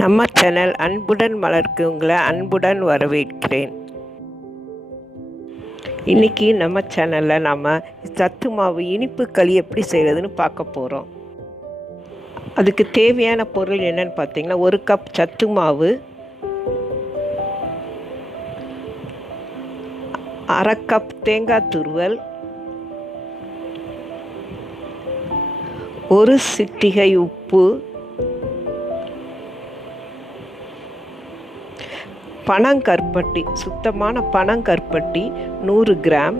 நம்ம சேனல் அன்புடன் மலருக்கு உங்களை அன்புடன் வரவேற்கிறேன். இன்றைக்கி நம்ம சேனலில் நாம் சத்து மாவு இனிப்பு களி எப்படி செய்கிறதுன்னு பார்க்க போகிறோம். அதுக்கு தேவையான பொருள் என்னென்னு பார்த்தீங்கன்னா, 1 கப் சத்து மாவு, 1/2 கப் தேங்காய் துருவல், 1 சிட்டிகை உப்பு, பனங்கற்பட்டி, சுத்தமான பனங்கற்பட்டி 100 கிராம்,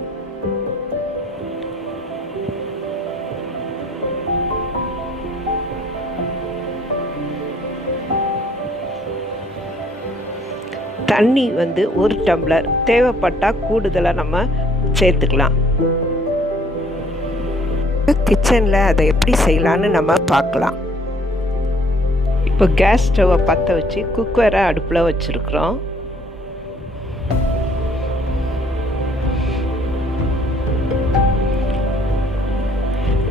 தண்ணி 1 டம்ளர், தேவைப்பட்டால் கூடுதலாக நம்ம சேர்த்துக்கலாம். கிச்சனில் அதை எப்படி செய்யலான்னு நம்ம பார்க்கலாம். இப்போ கேஸ் ஸ்டவ்வை பற்ற வச்சு குக்கரை அடுப்பில் வச்சுருக்குறோம்.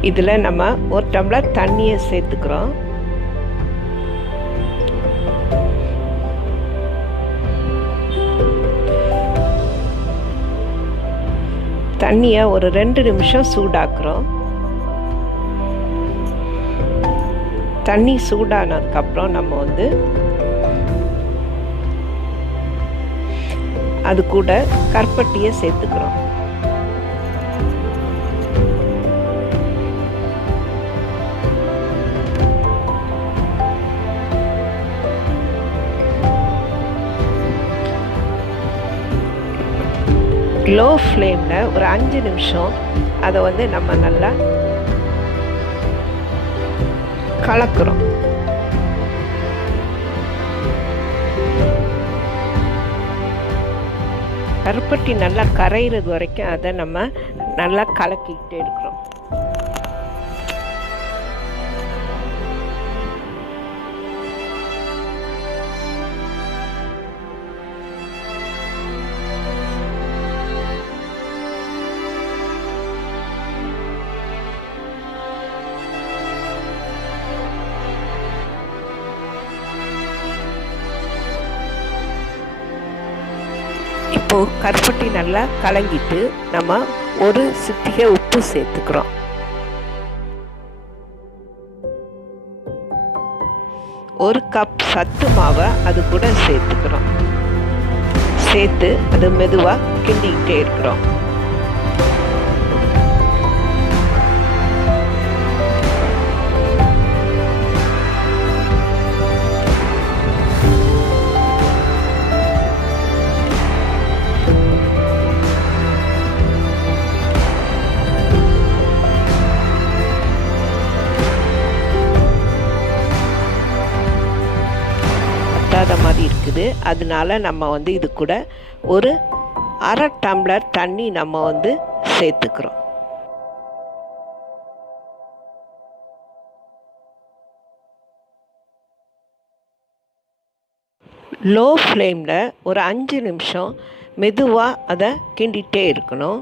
இதில் நம்ம 1 டம்ளர் தண்ணியை சேர்த்துக்கிறோம். தண்ணியை ஒரு 2 நிமிஷம் சூடாக்குறோம். தண்ணி சூடானதுக்கப்புறம் நம்ம அது கூட கற்பட்டியை சேர்த்துக்கிறோம். லோ ஃப்ளேமில் ஒரு 5 நிமிஷம் அதை நம்ம நல்லா கலக்குறோம். கருப்பட்டி நல்லா கரையிறது வரைக்கும் அதை நம்ம நல்லா கலக்கிக்கிட்டே இருக்கிறோம். இப்போது கருப்பட்டி நல்லா கலங்கிட்டு நம்ம 1 சிட்டிகை உப்பு சேர்த்துக்கிறோம். ஒரு கப் சத்து மாவை அது கூட சேர்த்துக்கிறோம். சேர்த்து அது மெதுவாக கிண்டிக்கிட்டே இருக்கிறோம். மாதிரி இருக்குது. அதனால நம்ம இது கூட ஒரு 1/2 டம்ளர் தண்ணி நம்ம சேர்த்துக்கிறோம். லோ ஃப்ளேமில் ஒரு 5 நிமிஷம் மெதுவாக அதை கிண்டிகிட்டே இருக்கணும்.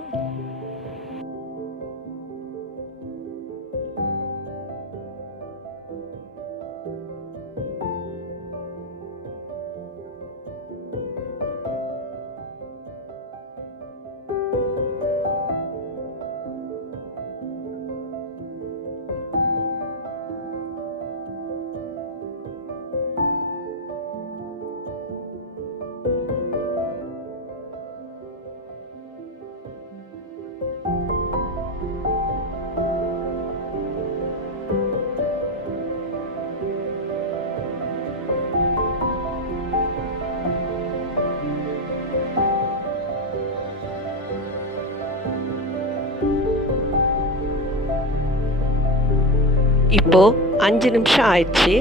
இப்போது 5 நிமிஷம் ஆயிடுச்சு.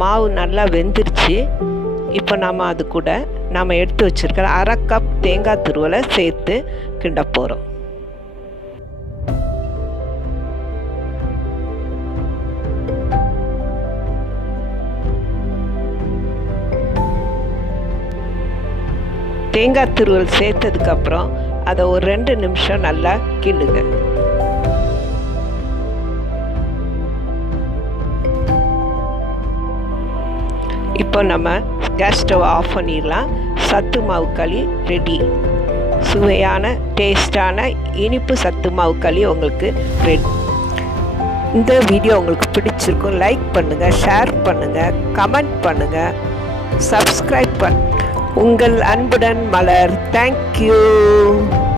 மாவு நல்லா வெந்துருச்சு. இப்போ நம்ம அது கூட நம்ம எடுத்து வச்சுருக்கிற 1/2 கப் தேங்காய் துருவலை சேர்த்து கிண்ட போகிறோம். தேங்காய் துருவல் சேர்த்ததுக்கப்புறம் அதை ஒரு 2 நிமிஷம் நல்லா கிண்டுங்க. இப்போ நம்ம கேஸ் ஸ்டவ் ஆஃப் பண்ணிடலாம். சத்து மாவு களி ரெடி. சுவையான டேஸ்டான இனிப்பு சத்து மாவு களி உங்களுக்கு ரெடி. இந்த வீடியோ உங்களுக்கு பிடிச்சிருக்கும். லைக் பண்ணுங்கள், ஷேர் பண்ணுங்கள், கமெண்ட் பண்ணுங்கள், சப்ஸ்கிரைப் உங்கள் அன்புடன் மலர். தேங்க்யூ.